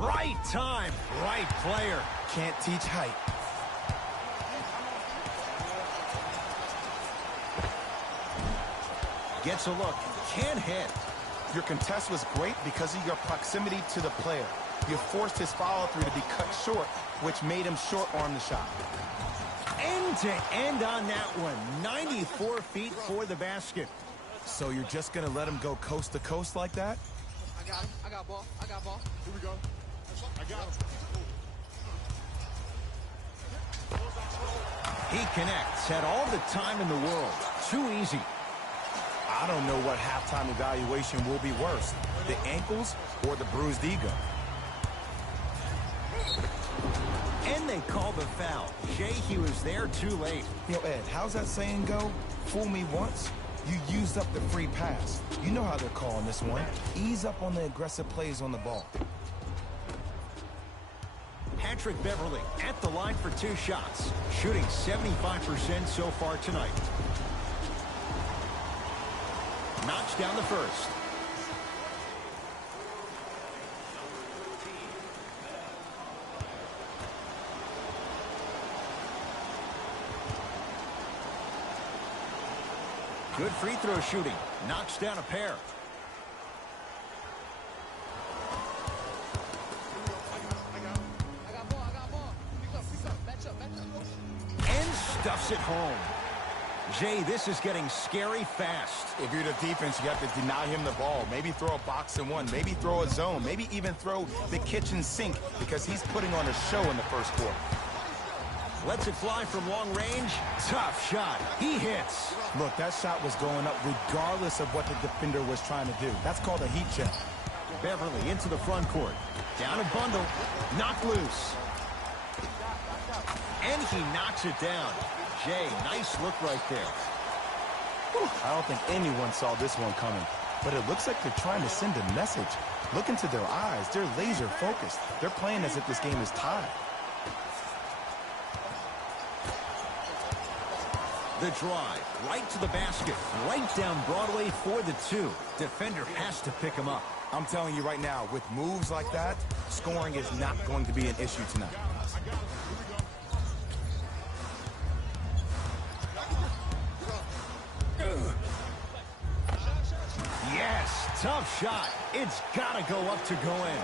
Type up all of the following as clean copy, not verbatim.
Right time, right player. Can't teach height. Gets a look, can't hit. Your contest was great because of your proximity to the player. You forced his follow-through to be cut short, which made him short-arm the shot. End to end on that one. 94 feet for the basket. So you're just going to let him go coast to coast like that? I got him. I got ball. I got ball. Here we go. I got him. He connects, had all the time in the world. Too easy. I don't know what halftime evaluation will be worse, the ankles or the bruised ego. And they call the foul. Jay, he was there too late. Yo, Ed, how's that saying go? Fool me once, you used up the free pass. You know how they're calling this one. Ease up on the aggressive plays on the ball. Patrick Beverly at the line for 2 shots, shooting 75% so far tonight. Knocks down the first. Good free throw shooting. Knocks down a pair. I got ball. Pick up. Match up. And stuffs it home. Jay, this is getting scary fast. If you're the defense, you have to deny him the ball. Maybe throw a box and one. Maybe throw a zone. Maybe even throw the kitchen sink because he's putting on a show in the first quarter. Lets it fly from long range. Tough shot. He hits. Look, that shot was going up regardless of what the defender was trying to do. That's called a heat check. Beverly into the front court. Down a bundle. Knocked loose. And he knocks it down. Jay, nice look right there. I don't think anyone saw this one coming, but it looks like they're trying to send a message. Look into their eyes. They're laser focused. They're playing as if this game is tied. The drive, right to the basket, right down Broadway for the 2. Defender has to pick him up. I'm telling you right now, with moves like that, scoring is not going to be an issue tonight. Yes, tough shot. It's got to go up to go in.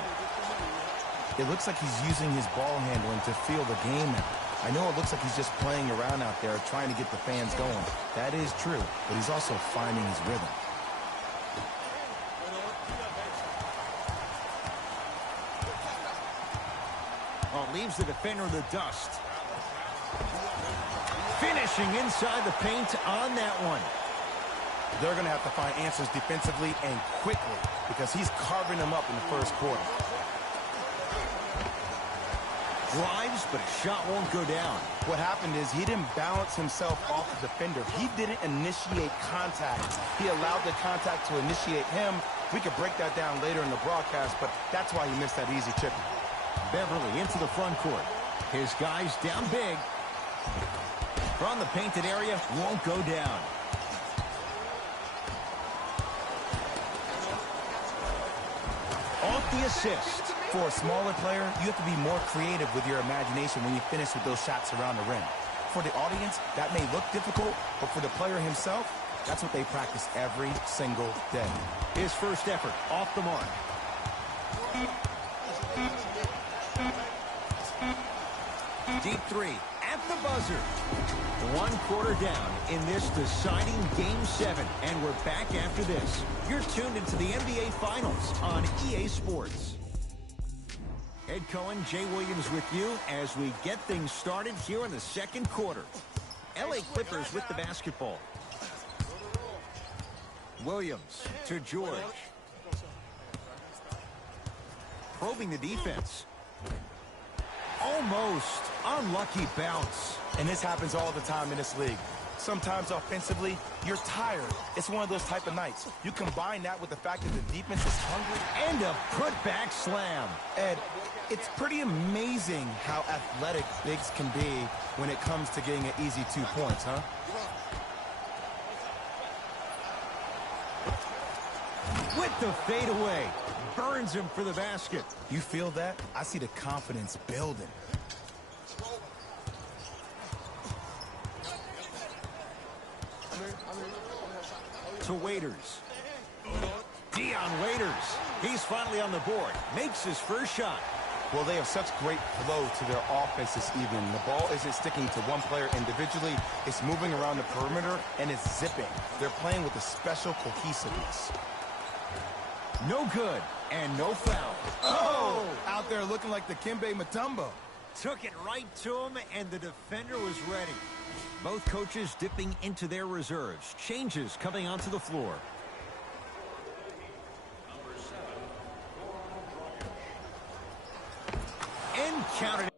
It looks like he's using his ball handling to feel the game out. I know it looks like he's just playing around out there trying to get the fans going. That is true, but he's also finding his rhythm. Oh, leaves the defender in the dust. Finishing inside the paint on that one. They're going to have to find answers defensively and quickly because he's carving them up in the first quarter. Drives, but a shot won't go down. What happened is he didn't balance himself off the defender. He didn't initiate contact. He allowed the contact to initiate him. We could break that down later in the broadcast, but that's why he missed that easy chip. Beverly into the front court. His guys down big. From the painted area, won't go down. Off the assist. For a smaller player, you have to be more creative with your imagination when you finish with those shots around the rim. For the audience, that may look difficult, but for the player himself, that's what they practice every single day. His first effort off the mark. Deep 3 at the buzzer. 1 quarter down in this deciding Game 7, and we're back after this. You're tuned into the NBA Finals on EA Sports. Ed Cohen, Jay Williams with you as we get things started here in the second quarter. LA Clippers with the basketball. Williams to George. Probing the defense. Almost unlucky bounce. And this happens all the time in this league. Sometimes offensively, you're tired. It's one of those type of nights. You combine that with the fact that the defense is hungry. And a putback slam. Ed, it's pretty amazing how athletic bigs can be when it comes to getting an easy 2 points, huh? With the fadeaway. burns him for the basket. You feel that? I see the confidence building. To Waiters. Dion Waiters. He's finally on the board. Makes his first shot. Well, they have such great flow to their offense this evening. The ball isn't sticking to one player individually. It's moving around the perimeter, and it's zipping. They're playing with a special cohesiveness. No good, and no foul. Oh! Out there looking like the Kimbe Mutombo. Took it right to him, and the defender was ready. Both coaches dipping into their reserves. Changes coming onto the floor. And counted.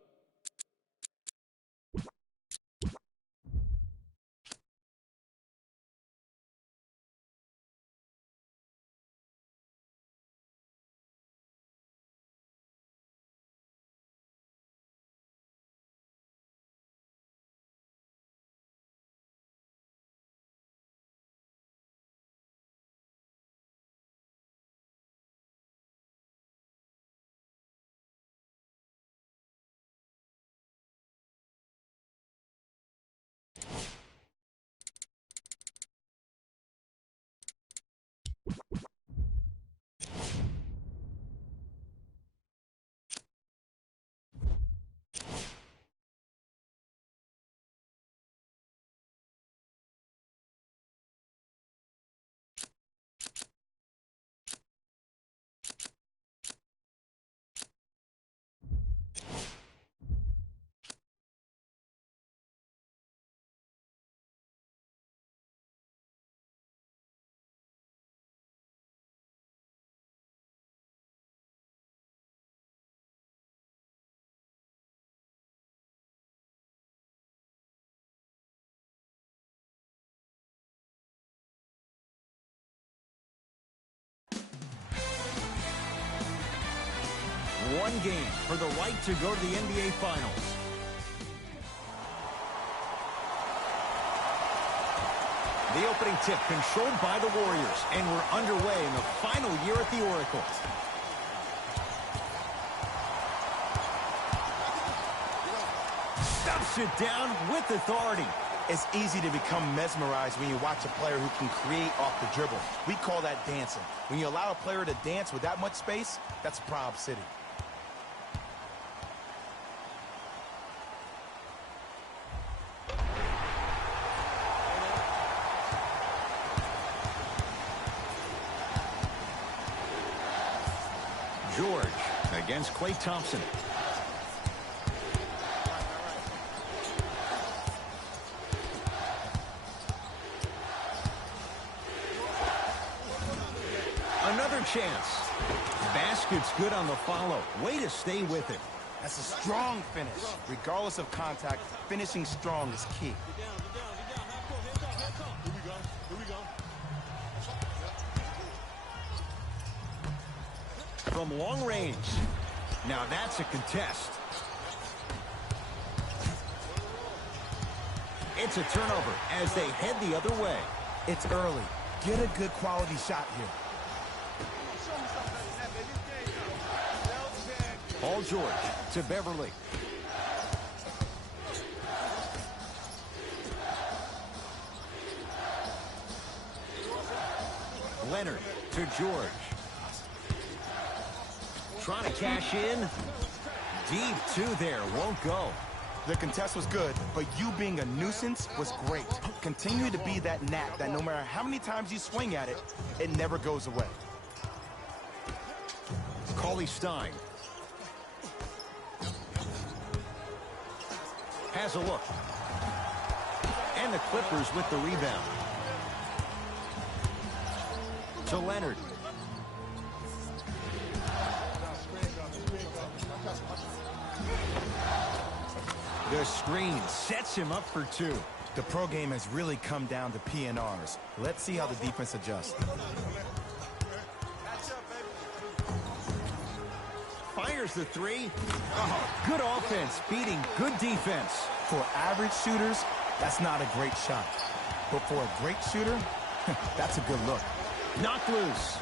One game for the right to go to the NBA Finals. The opening tip controlled by the Warriors, and we're underway in the final year at the Oracle. Stuffs it down with authority. It's easy to become mesmerized when you watch a player who can create off the dribble. We call that dancing. When you allow a player to dance with that much space, that's Prob City. George against Klay Thompson. Another chance. Basket's good on the follow. Way to stay with it. That's a strong finish. Regardless of contact, finishing strong is key. From long range. Now that's a contest. It's a turnover as they head the other way. It's early. Get a good quality shot here. Paul George to Beverly. Leonard to George. Trying to cash in. Deep two there. Won't go. The contest was good, but you being a nuisance was great. Continue to be that gnat that no matter how many times you swing at it, it never goes away. Cauley Stein. Has a look. And the Clippers with the rebound. To Leonard. The screen sets him up for two. The pro game has really come down to PNRs. Let's see how the defense adjusts. Fires the three. Oh, good offense beating good defense. For average shooters, that's not a great shot. But for a great shooter, that's a good look. Knocked loose.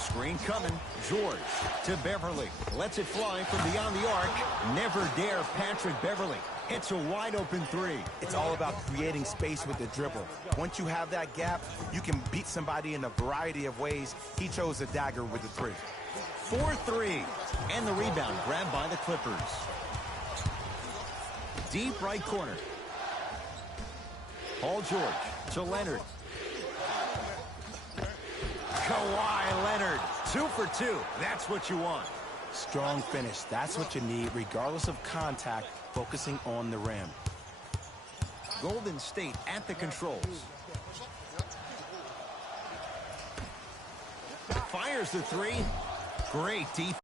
Screen coming. George to Beverly. Lets it fly from beyond the arc. Never dare Patrick Beverly. It's a wide open three. It's all about creating space with the dribble. Once you have that gap, you can beat somebody in a variety of ways. He chose a dagger with the three. 4-3. And the rebound grabbed by the Clippers. Deep right corner. Paul George to Leonard. Kawhi Leonard, 2 for 2. That's what you want. Strong finish. That's what you need, regardless of contact, focusing on the rim. Golden State at the controls. Fires the three. Great defense.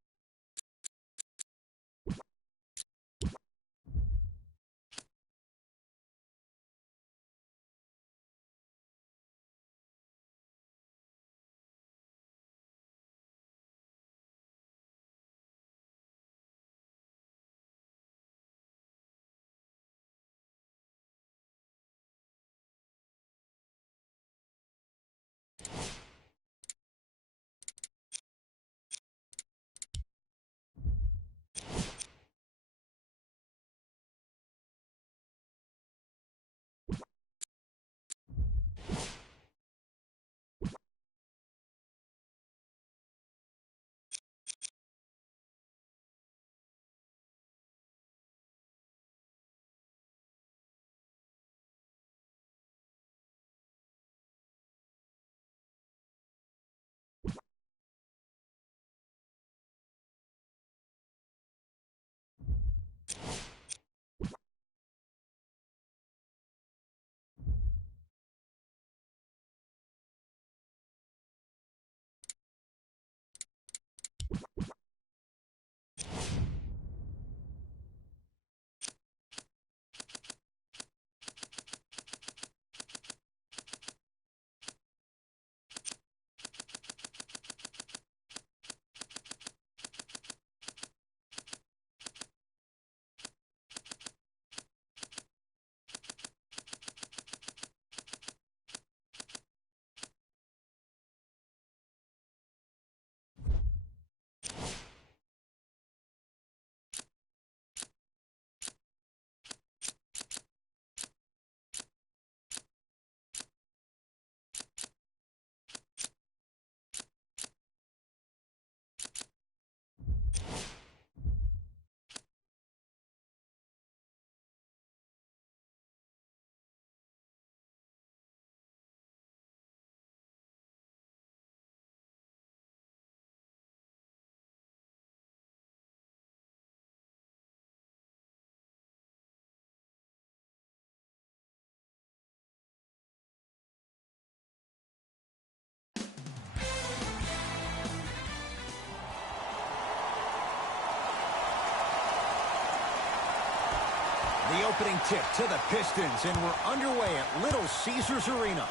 The opening tip to the Pistons, and we're underway at Little Caesars Arena.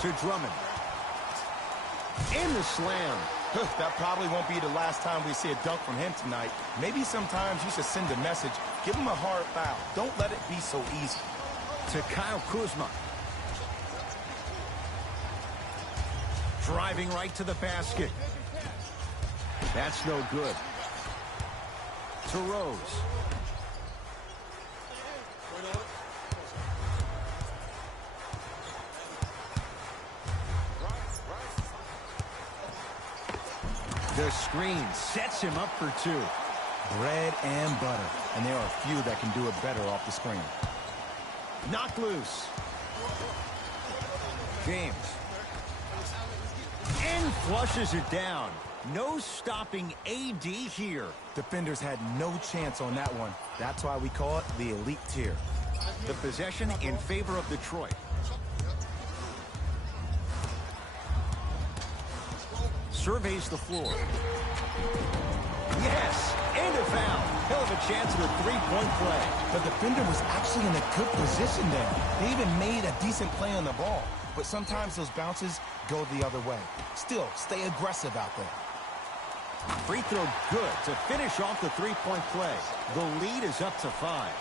To Drummond. In the slam. That probably won't be the last time we see a dunk from him tonight. Maybe sometimes you should send a message. Give him a hard foul. Don't let it be so easy. To Kyle Kuzma. Driving right to the basket. That's no good. To Rose. The screen sets him up for two. Bread and butter. And there are a few that can do it better off the screen. Knocked loose. James. And flushes it down. No stopping AD here. Defenders had no chance on that one. That's why we call it the elite tier. The possession in favor of Detroit. Surveys the floor. Yes, and a foul. Hell of a chance at a three-point play. The defender was actually in a good position there. They even made a decent play on the ball. But sometimes those bounces go the other way. Still, stay aggressive out there. Free throw good to finish off the three-point play. The lead is up to 5.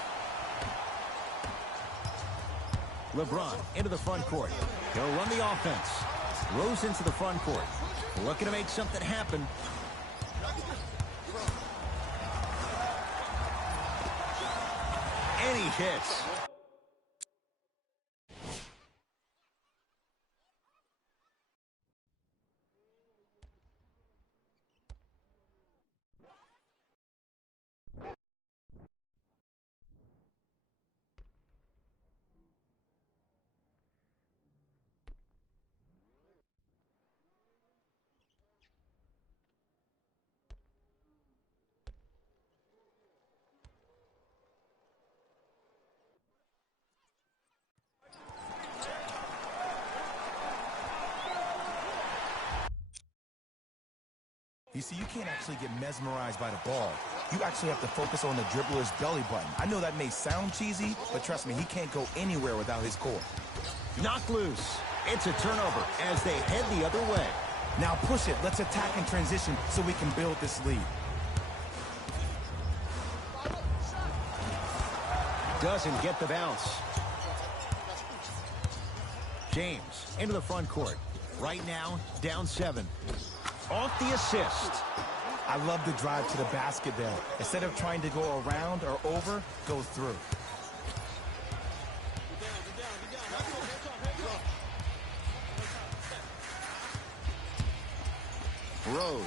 LeBron into the front court. He'll run the offense. Rose into the front court. Looking to make something happen. And he hits. You see, you can't actually get mesmerized by the ball. You actually have to focus on the dribbler's belly button. I know that may sound cheesy, but trust me, he can't go anywhere without his core. Knocked loose. It's a turnover as they head the other way. Now push it. Let's attack and transition so we can build this lead. Doesn't get the bounce. James into the front court. Right now, down 7. Off the assist. I love the drive to the basket there. Instead of trying to go around or over, go through. Rose.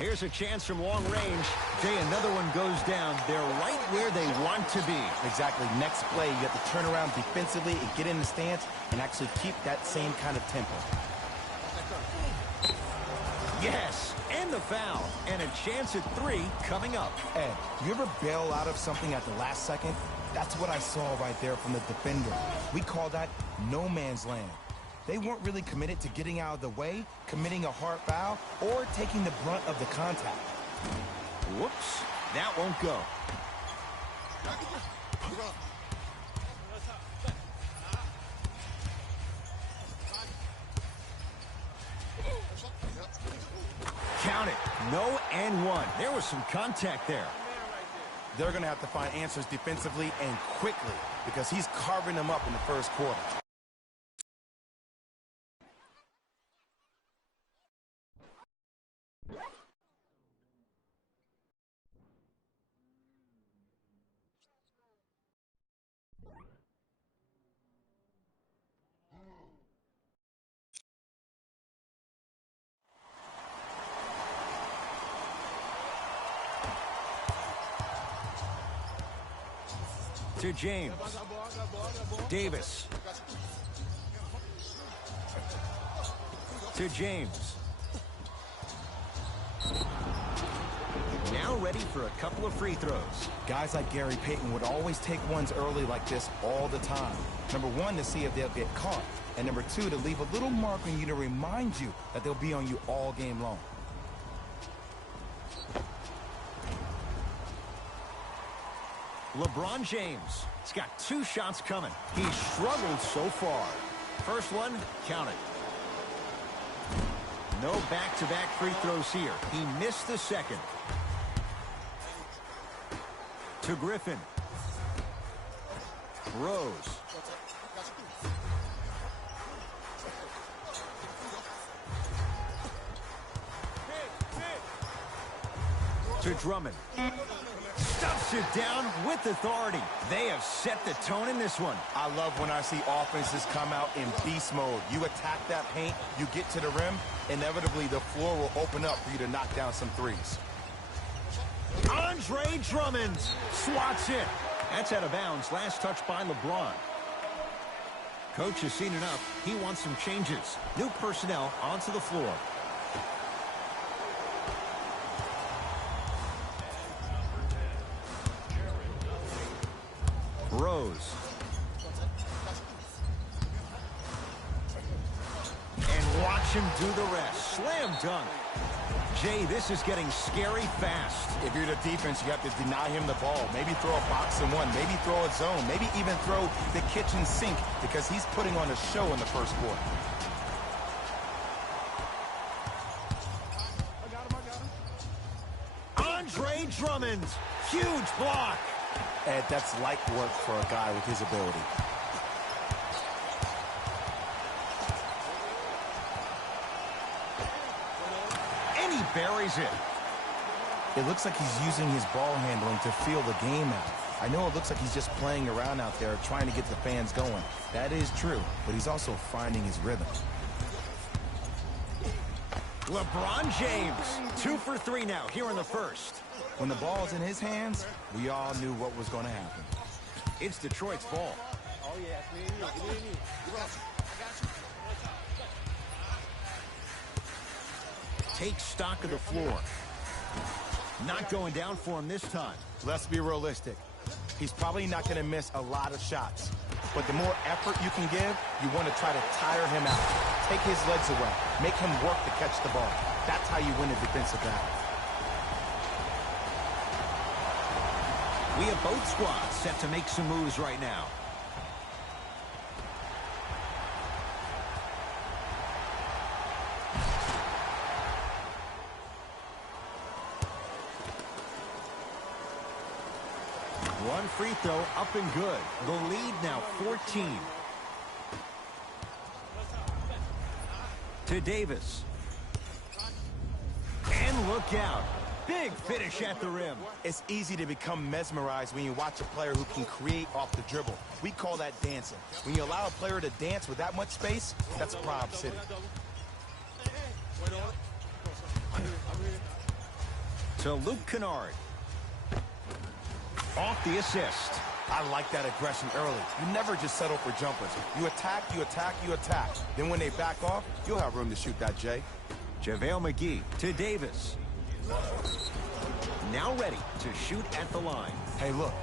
Here's a chance from long range. Jay, another one goes down. They're right where they want to be. Exactly. Next play, you have to turn around defensively and get in the stance and actually keep that same kind of tempo. Yes, and the foul. And a chance at 3 coming up. Ed, you ever bail out of something at the last second? That's what I saw right there from the defender. We call that no man's land. They weren't really committed to getting out of the way, committing a hard foul, or taking the brunt of the contact. Whoops, that won't go. Count it, no and 1. There was some contact there. They're going to have to find answers defensively and quickly because he's carving them up in the first quarter. To James. Davis. To James. Now ready for a couple of free throws. Guys like Gary Payton would always take ones early like this all the time. Number 1, to see if they'll get caught. And number 2, to leave a little mark on you to remind you that they'll be on you all game long. LeBron James. He's got 2 shots coming. He's struggled so far. First one, count it. No back-to-back free throws here. He missed the second. To Griffin. Rose. To Drummond. Stuffs it down with authority. They have set the tone in this one. I love when I see offenses come out in beast mode. You attack that paint, you get to the rim, inevitably the floor will open up for you to knock down some threes. Andre Drummond swats it. That's out of bounds. Last touch by LeBron. Coach has seen enough. He wants some changes. New personnel onto the floor. Rose. And watch him do the rest. Slam dunk. Jay, this is getting scary fast. If you're the defense, you have to deny him the ball. Maybe throw a box and 1. Maybe throw a zone. Maybe even throw the kitchen sink because he's putting on a show in the first quarter. Andre Drummond. Huge block. Ed, that's light work for a guy with his ability. buries it. It looks like he's using his ball handling to feel the game out. I know it looks like he's just playing around out there trying to get the fans going. That is true, but he's also finding his rhythm. LeBron James, 2 for 3 now here in the first. When the ball's in his hands, we all knew what was going to happen. It's Detroit's ball. Oh, yeah. Me and you. I got you. Take stock of the floor. Not going down for him this time. Let's be realistic. He's probably not going to miss a lot of shots. But the more effort you can give, you want to try to tire him out. Take his legs away. Make him work to catch the ball. That's how you win a defensive battle. We have both squads set to make some moves right now. One free throw up and good. The lead now 14. To Davis. And look out. Big finish at the rim. It's easy to become mesmerized when you watch a player who can create off the dribble. We call that dancing. When you allow a player to dance with that much space, that's a Prob City. To Luke Kennard. Off the assist. I like that aggression early. You never just settle for jumpers. You attack, you attack, you attack. Then when they back off, you'll have room to shoot that, Jay. JaVale McGee to Davis. Now ready to shoot at the line. Hey, look,